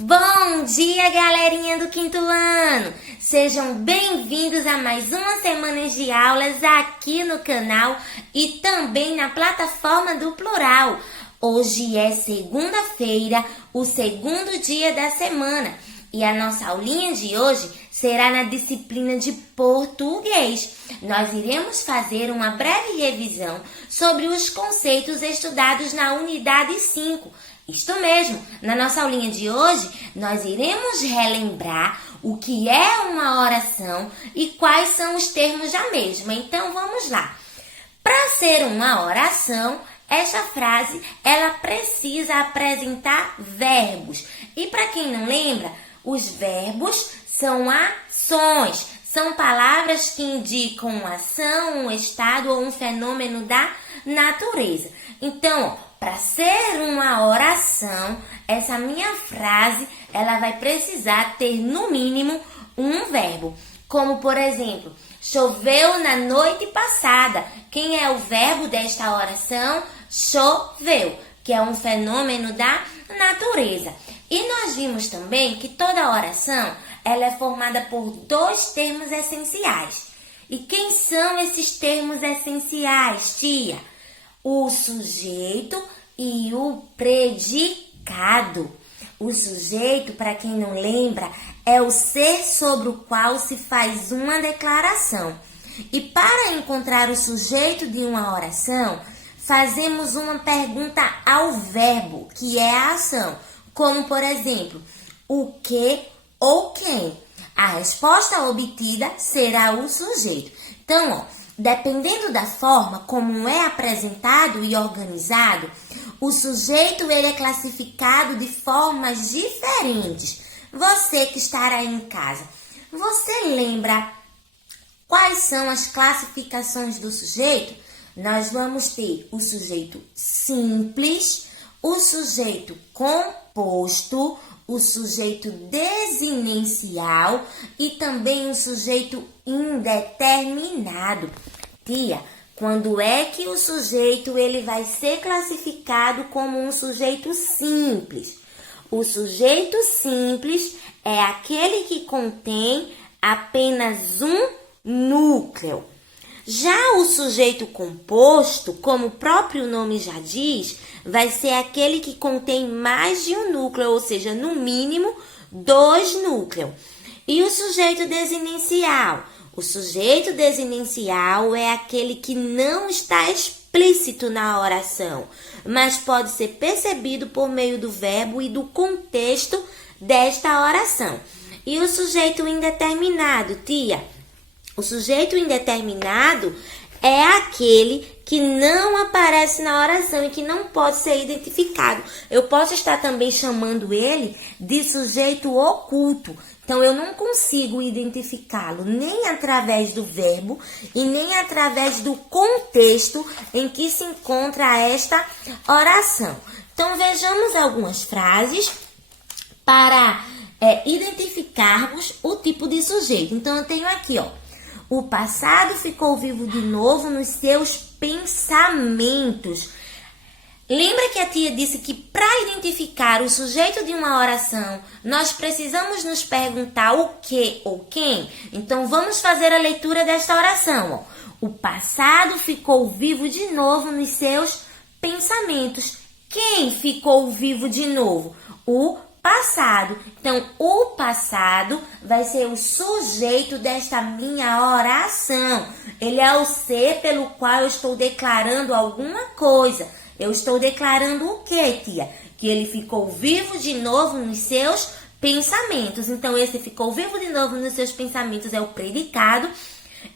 Bom dia, galerinha do quinto ano! Sejam bem-vindos a mais uma semana de aulas aqui no canal e também na plataforma do Plural. Hoje é segunda-feira, o segundo dia da semana, e a nossa aulinha de hoje será na disciplina de português. Nós iremos fazer uma breve revisão sobre os conceitos estudados na unidade 5. Isto mesmo, na nossa aulinha de hoje, nós iremos relembrar o que é uma oração e quais são os termos da mesma. Então, vamos lá. Para ser uma oração, esta frase, ela precisa apresentar verbos. E para quem não lembra, os verbos são ações. São palavras que indicam uma ação, um estado ou um fenômeno da natureza. Então, para ser uma oração, essa minha frase, ela vai precisar ter no mínimo um verbo. Como, por exemplo, choveu na noite passada. Quem é o verbo desta oração? Choveu, que é um fenômeno da natureza. E nós vimos também que toda oração, ela é formada por dois termos essenciais. E quem são esses termos essenciais, tia? O sujeito e o predicado. O sujeito, para quem não lembra, é o ser sobre o qual se faz uma declaração. E para encontrar o sujeito de uma oração, fazemos uma pergunta ao verbo, que é a ação. Como, por exemplo, o que ou quem. A resposta obtida será o sujeito. Então, dependendo da forma como é apresentado e organizado, o sujeito ele é classificado de formas diferentes. Você que estará aí em casa, você lembra quais são as classificações do sujeito? Nós vamos ter o sujeito simples, o sujeito composto, o sujeito desinicial e também o sujeito indeterminado. Tia, quando é que o sujeito ele vai ser classificado como um sujeito simples? O sujeito simples é aquele que contém apenas um núcleo. Já o sujeito composto, como o próprio nome já diz, vai ser aquele que contém mais de um núcleo, ou seja, no mínimo 2 núcleos. E o sujeito desinicial? O sujeito desinicial é aquele que não está explícito na oração, mas pode ser percebido por meio do verbo e do contexto desta oração. E o sujeito indeterminado, tia? O sujeito indeterminado é aquele que não aparece na oração e que não pode ser identificado. Eu posso estar também chamando ele de sujeito oculto. Então, eu não consigo identificá-lo nem através do verbo e nem através do contexto em que se encontra esta oração. Então, vejamos algumas frases para identificarmos o tipo de sujeito. Então, eu tenho aqui, ó. O passado ficou vivo de novo nos seus pensamentos. Lembra que a tia disse que para identificar o sujeito de uma oração, nós precisamos nos perguntar o que ou quem? Então, vamos fazer a leitura desta oração. Ó. O passado ficou vivo de novo nos seus pensamentos. Quem ficou vivo de novo? O passado. Então, o passado vai ser o sujeito desta minha oração. Ele é o ser pelo qual eu estou declarando alguma coisa. Eu estou declarando o quê, tia? Que ele ficou vivo de novo nos seus pensamentos. Então, esse ficou vivo de novo nos seus pensamentos é o predicado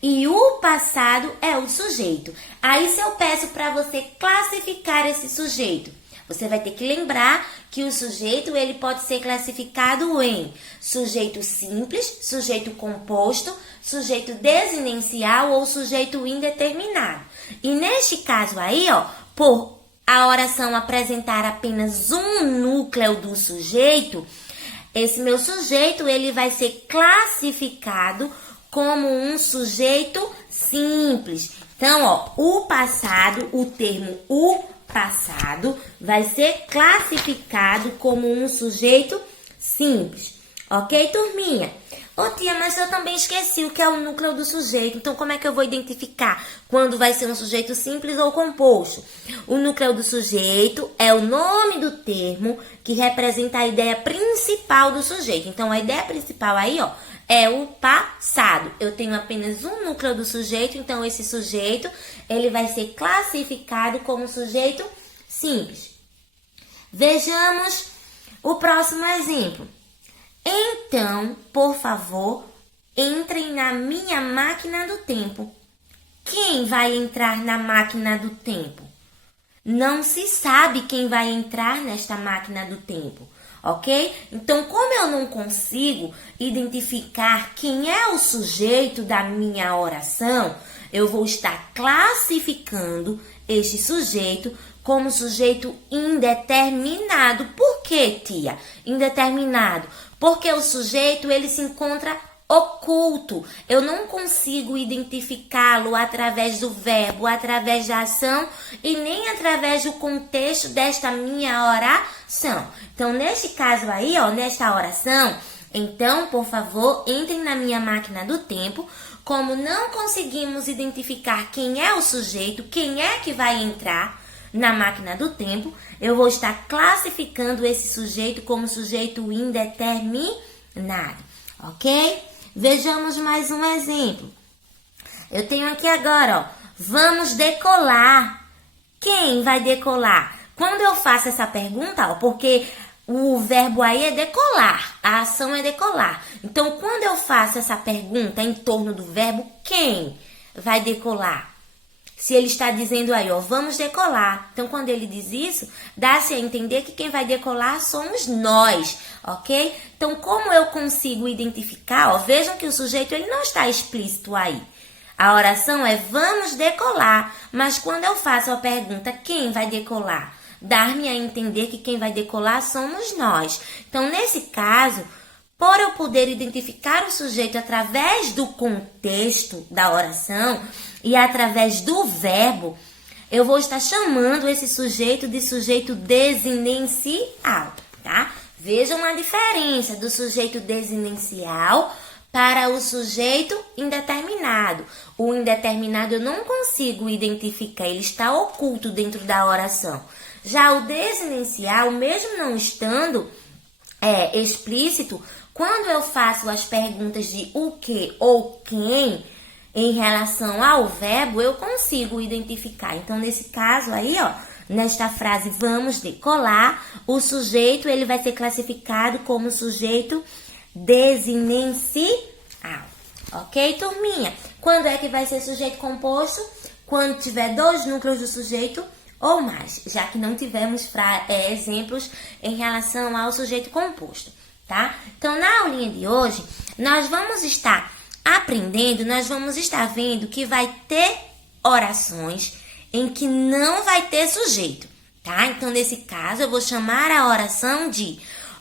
e o passado é o sujeito. Aí, se eu peço para você classificar esse sujeito, você vai ter que lembrar que o sujeito ele pode ser classificado em sujeito simples, sujeito composto, sujeito desinicial ou sujeito indeterminado. E neste caso aí, ó, por a oração apresentar apenas um núcleo do sujeito, esse meu sujeito ele vai ser classificado como um sujeito simples. Então, ó, o passado, o termo o passado vai ser classificado como um sujeito simples. Ok, turminha? Ô tia, mas eu também esqueci o que é o núcleo do sujeito. Então, como é que eu vou identificar quando vai ser um sujeito simples ou composto? O núcleo do sujeito é o nome do termo que representa a ideia principal do sujeito. Então, a ideia principal aí, ó, é o passado. Eu tenho apenas um núcleo do sujeito, então esse sujeito, ele vai ser classificado como sujeito simples. Vejamos o próximo exemplo. Então, por favor, entrem na minha máquina do tempo. Quem vai entrar na máquina do tempo? Não se sabe quem vai entrar nesta máquina do tempo, ok? Então, como eu não consigo identificar quem é o sujeito da minha oração, eu vou estar classificando este sujeito como sujeito indeterminado. Por que, tia? Indeterminado. Porque o sujeito, ele se encontra oculto. Eu não consigo identificá-lo através do verbo, através da ação e nem através do contexto desta minha oração. Então, neste caso aí, ó, nesta oração, então, por favor, entrem na minha máquina do tempo. Como não conseguimos identificar quem é o sujeito, quem é que vai entrar na máquina do tempo, eu vou estar classificando esse sujeito como sujeito indeterminado, ok? Vejamos mais um exemplo. Eu tenho aqui agora, ó, vamos decolar. Quem vai decolar? Quando eu faço essa pergunta, ó, porque o verbo aí é decolar, a ação é decolar. Então, quando eu faço essa pergunta em torno do verbo, quem vai decolar? Se ele está dizendo aí, ó, vamos decolar. Então, quando ele diz isso, dá-se a entender que quem vai decolar somos nós, ok? Então, como eu consigo identificar, ó, vejam que o sujeito ele não está explícito aí. A oração é vamos decolar, mas quando eu faço a pergunta, quem vai decolar? Dar-me a entender que quem vai decolar somos nós. Então, nesse caso, por eu poder identificar o sujeito através do contexto da oração e através do verbo, eu vou estar chamando esse sujeito de sujeito desinencial, tá? Vejam a diferença do sujeito desinencial para o sujeito indeterminado. O indeterminado eu não consigo identificar, ele está oculto dentro da oração. Já o desinencial, mesmo não estando explícito, quando eu faço as perguntas de o que ou quem em relação ao verbo, eu consigo identificar. Então, nesse caso aí, ó, nesta frase vamos decolar, o sujeito ele vai ser classificado como sujeito desinencial. Ok, turminha? Quando é que vai ser sujeito composto? Quando tiver dois núcleos do sujeito ou mais, já que não tivemos exemplos em relação ao sujeito composto, tá? Então, na aulinha de hoje, nós vamos estar aprendendo, nós vamos estar vendo que vai ter orações em que não vai ter sujeito, tá? Então, nesse caso, eu vou chamar a oração de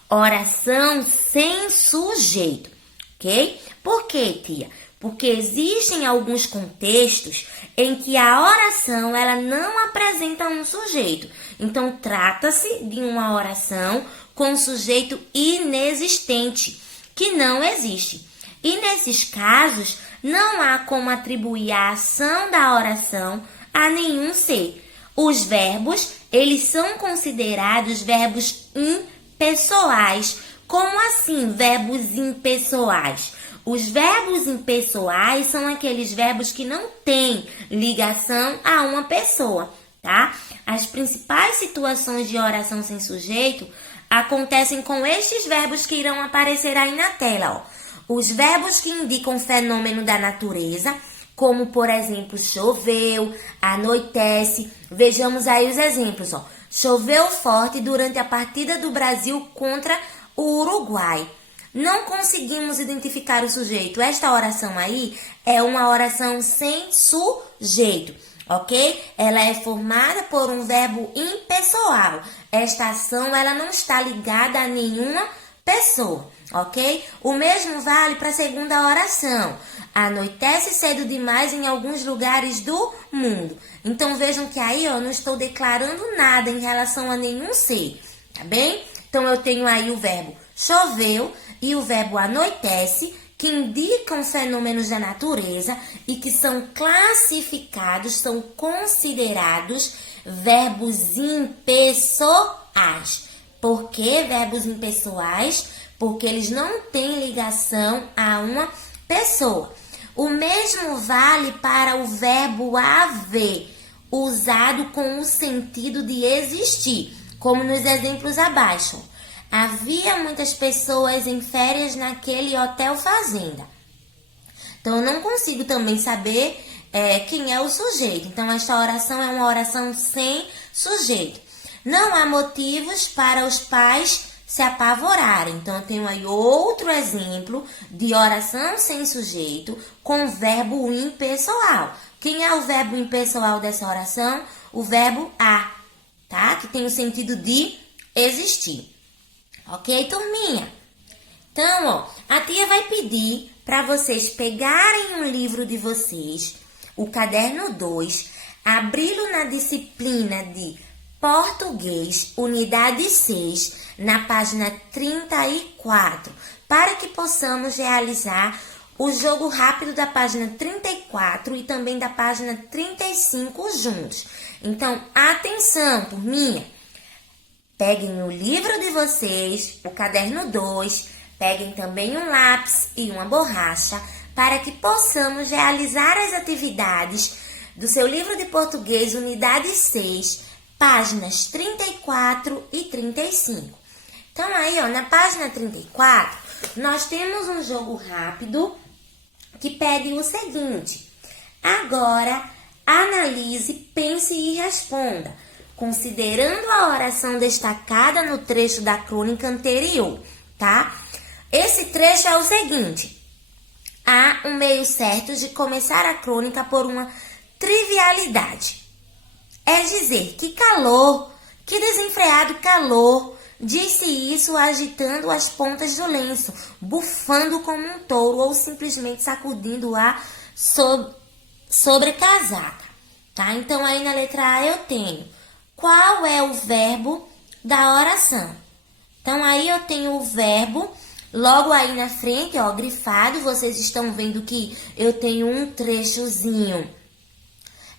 oração sem sujeito, ok? Por quê, tia? Porque existem alguns contextos em que a oração ela não apresenta um sujeito. Então, trata-se de uma oração com sujeito inexistente, que não existe. E nesses casos, não há como atribuir a ação da oração a nenhum ser. Os verbos, eles são considerados verbos impessoais. Como assim, verbos impessoais? Os verbos impessoais são aqueles verbos que não têm ligação a uma pessoa, tá? As principais situações de oração sem sujeito acontecem com estes verbos que irão aparecer aí na tela, ó. Os verbos que indicam fenômeno da natureza, como, por exemplo, choveu, anoitece. Vejamos aí os exemplos, ó. Choveu forte durante a partida do Brasil contra o Uruguai. Não conseguimos identificar o sujeito. Esta oração aí é uma oração sem sujeito, ok? Ela é formada por um verbo impessoal. Esta ação ela não está ligada a nenhuma pessoa, ok? O mesmo vale para a segunda oração. Anoitece cedo demais em alguns lugares do mundo. Então, vejam que aí eu não estou declarando nada em relação a nenhum ser, tá bem? Então, eu tenho aí o verbo choveu e o verbo anoitece, que indicam fenômenos da natureza e que são classificados, são considerados verbos impessoais. Por que verbos impessoais? Porque eles não têm ligação a uma pessoa. O mesmo vale para o verbo haver, usado com o sentido de existir, como nos exemplos abaixo. Havia muitas pessoas em férias naquele hotel fazenda. Então, eu não consigo também saber quem é o sujeito. Então, esta oração é uma oração sem sujeito. Não há motivos para os pais se apavorarem. Então, eu tenho aí outro exemplo de oração sem sujeito com verbo impessoal. Quem é o verbo impessoal dessa oração? O verbo a, tá? Que tem o sentido de existir. Ok, turminha? Então, ó, a tia vai pedir para vocês pegarem um livro de vocês, o caderno 2, abri-lo na disciplina de Português, unidade 6, na página 34, para que possamos realizar o jogo rápido da página 34 e também da página 35 juntos. Então, atenção, turminha! Peguem o livro de vocês, o caderno 2, peguem também um lápis e uma borracha para que possamos realizar as atividades do seu livro de português, unidade 6, páginas 34 e 35. Então, aí, ó, na página 34, nós temos um jogo rápido que pede o seguinte. Agora, analise, pense e responda, considerando a oração destacada no trecho da crônica anterior, tá? Esse trecho é o seguinte. Há um meio certo de começar a crônica por uma trivialidade. É dizer, que calor, que desenfreado calor, disse isso agitando as pontas do lenço, bufando como um touro ou simplesmente sacudindo a sobrecasaca, tá? Então, aí na letra A eu tenho qual é o verbo da oração. Então, aí eu tenho o verbo, logo aí na frente, ó, grifado, vocês estão vendo que eu tenho um trechozinho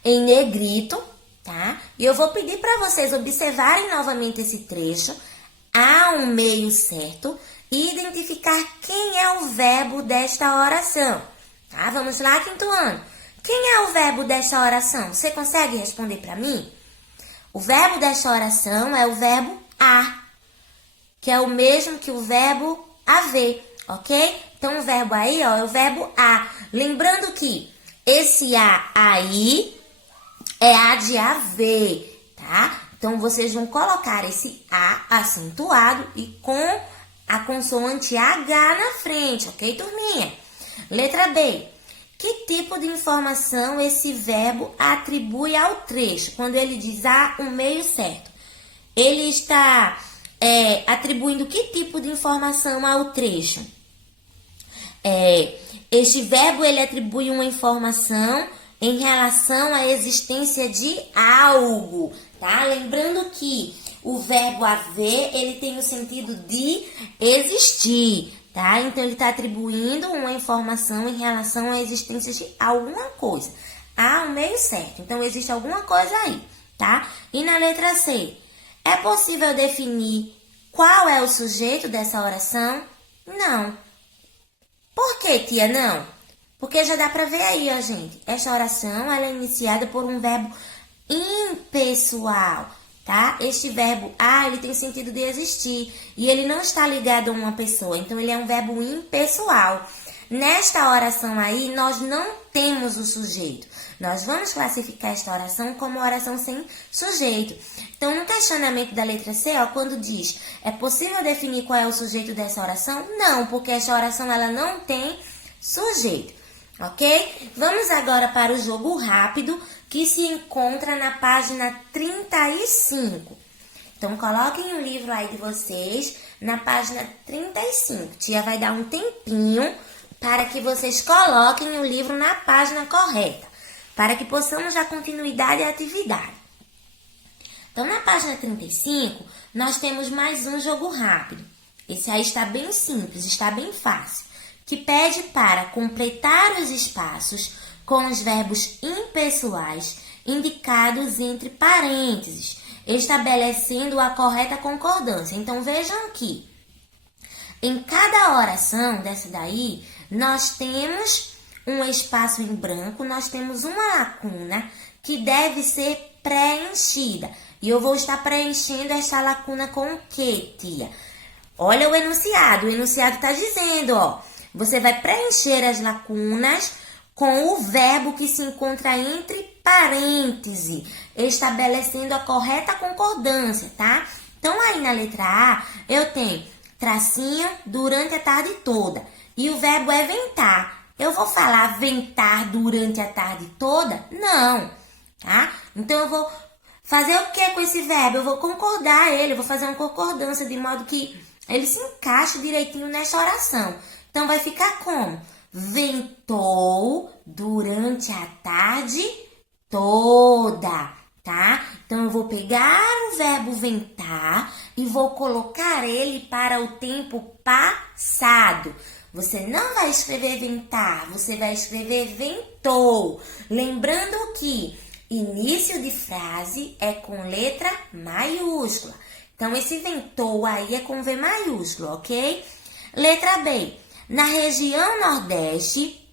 em negrito, tá? E eu vou pedir para vocês observarem novamente esse trecho, há um meio certo, e identificar quem é o verbo desta oração, tá? Vamos lá, quinto ano. Quem é o verbo desta oração? Você consegue responder para mim? O verbo desta oração é o verbo a, que é o mesmo que o verbo haver, ok? Então, o verbo aí, ó, é o verbo a. Lembrando que esse a aí é a de haver, tá? Então, vocês vão colocar esse a acentuado e com a consoante H na frente, ok, turminha? Letra B. Que tipo de informação esse verbo atribui ao trecho? Quando ele diz um meio certo. Ele está atribuindo que tipo de informação ao trecho? Este verbo ele atribui uma informação em relação à existência de algo, tá? Lembrando que o verbo haver, ele tem o sentido de existir, tá? Então, ele está atribuindo uma informação em relação à existência de alguma coisa. Há um meio certo. Então, existe alguma coisa aí, tá? E na letra C, é possível definir qual é o sujeito dessa oração? Não. Por que, tia, não? Porque já dá para ver aí, ó, gente. Esta oração, ela é iniciada por um verbo impessoal, tá? Este verbo ele tem sentido de existir e ele não está ligado a uma pessoa, então ele é um verbo impessoal. Nesta oração aí, nós não temos o sujeito. Nós vamos classificar esta oração como oração sem sujeito. Então, no questionamento da letra C, ó, quando diz, é possível definir qual é o sujeito dessa oração? Não, porque esta oração ela não tem sujeito, ok? Vamos agora para o jogo rápido, que se encontra na página 35. Então, coloquem o livro aí de vocês na página 35. Tia vai dar um tempinho para que vocês coloquem o livro na página correta, para que possamos dar continuidade à atividade. Então, na página 35, nós temos mais um jogo rápido. Esse aí está bem simples, está bem fácil. Que pede para completar os espaços com os verbos impessoais indicados entre parênteses, estabelecendo a correta concordância. Então, vejam aqui. Em cada oração dessa daí, nós temos um espaço em branco, nós temos uma lacuna que deve ser preenchida. E eu vou estar preenchendo essa lacuna com o quê, tia? Olha o enunciado está dizendo, ó, você vai preencher as lacunas com o verbo que se encontra entre parênteses, estabelecendo a correta concordância, tá? Então, aí na letra A, eu tenho tracinho durante a tarde toda. E o verbo é ventar. Eu vou falar ventar durante a tarde toda? Não, tá? Então, eu vou fazer o que com esse verbo? Eu vou concordar ele, eu vou fazer uma concordância de modo que ele se encaixe direitinho nessa oração. Então, vai ficar como? Ventou durante a tarde toda, tá? Então, eu vou pegar o verbo ventar e vou colocar ele para o tempo passado. Você não vai escrever ventar, você vai escrever ventou. Lembrando que início de frase é com letra maiúscula. Então, esse ventou aí é com V maiúsculo, ok? Letra B. Na região Nordeste,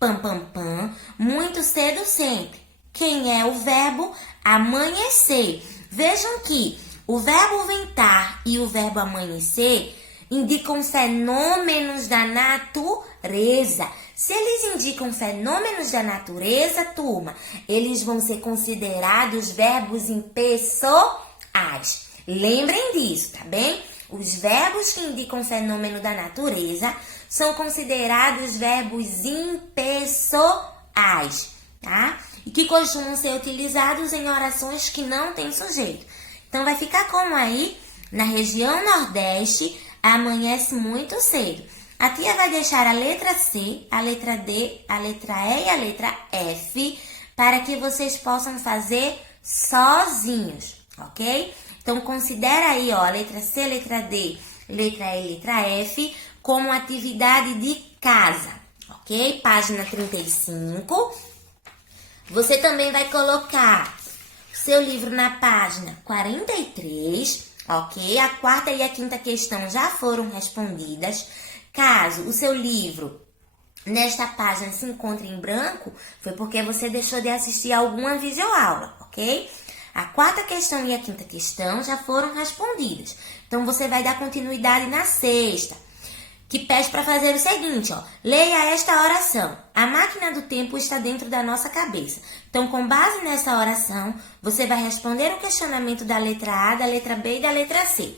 muito cedo sempre. Quem é o verbo? Amanhecer. Vejam que o verbo ventar e o verbo amanhecer indicam fenômenos da natureza. Se eles indicam fenômenos da natureza, turma, eles vão ser considerados verbos impessoais. Lembrem disso, tá bem? Os verbos que indicam fenômeno da natureza são considerados verbos impessoais, tá? E que costumam ser utilizados em orações que não têm sujeito. Então, vai ficar como aí, na região Nordeste, amanhece muito cedo. A tia vai deixar a letra C, a letra D, a letra E e a letra F para que vocês possam fazer sozinhos, ok? Então, considera aí, ó, a letra C, letra D, letra E e letra F como atividade de casa, ok? Página 35. Você também vai colocar o seu livro na página 43, ok? A quarta e a quinta questão já foram respondidas. Caso o seu livro nesta página se encontre em branco, foi porque você deixou de assistir alguma videoaula, ok? A quarta questão e a quinta questão já foram respondidas. Então, você vai dar continuidade na sexta, que pede para fazer o seguinte, ó. Leia esta oração. A máquina do tempo está dentro da nossa cabeça. Então, com base nessa oração, você vai responder o questionamento da letra A, da letra B e da letra C.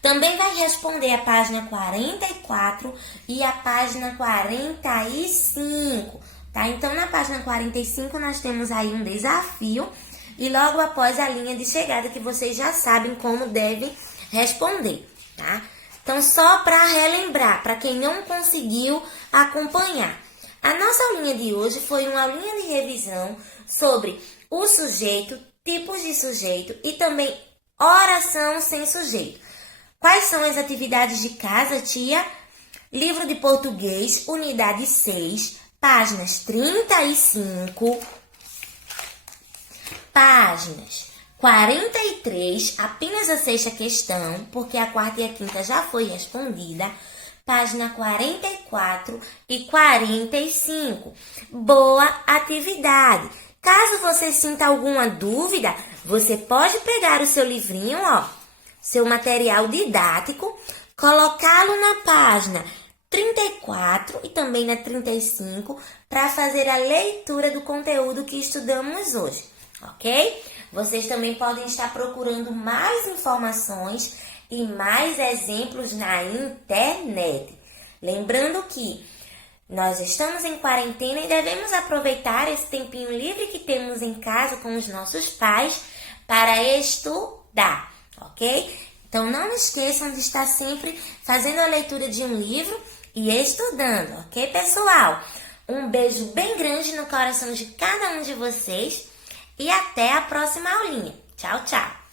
Também vai responder a página 44 e a página 45, tá? Então, na página 45, nós temos aí um desafio e logo após a linha de chegada que vocês já sabem como devem responder, tá? Então, só para relembrar, para quem não conseguiu acompanhar. A nossa aulinha de hoje foi uma aulinha de revisão sobre o sujeito, tipos de sujeito e também oração sem sujeito. Quais são as atividades de casa, tia? Livro de português, unidade 6, páginas 35, páginas 43, apenas a sexta questão, porque a quarta e a quinta já foi respondida. Página 44 e 45. Boa atividade! Caso você sinta alguma dúvida, você pode pegar o seu livrinho, ó, seu material didático, colocá-lo na página 34 e também na 35 para fazer a leitura do conteúdo que estudamos hoje, ok? Vocês também podem estar procurando mais informações e mais exemplos na internet. Lembrando que nós estamos em quarentena e devemos aproveitar esse tempinho livre que temos em casa com os nossos pais para estudar, ok? Então, não esqueçam de estar sempre fazendo a leitura de um livro e estudando, ok, pessoal? Um beijo bem grande no coração de cada um de vocês e até a próxima aulinha. Tchau, tchau!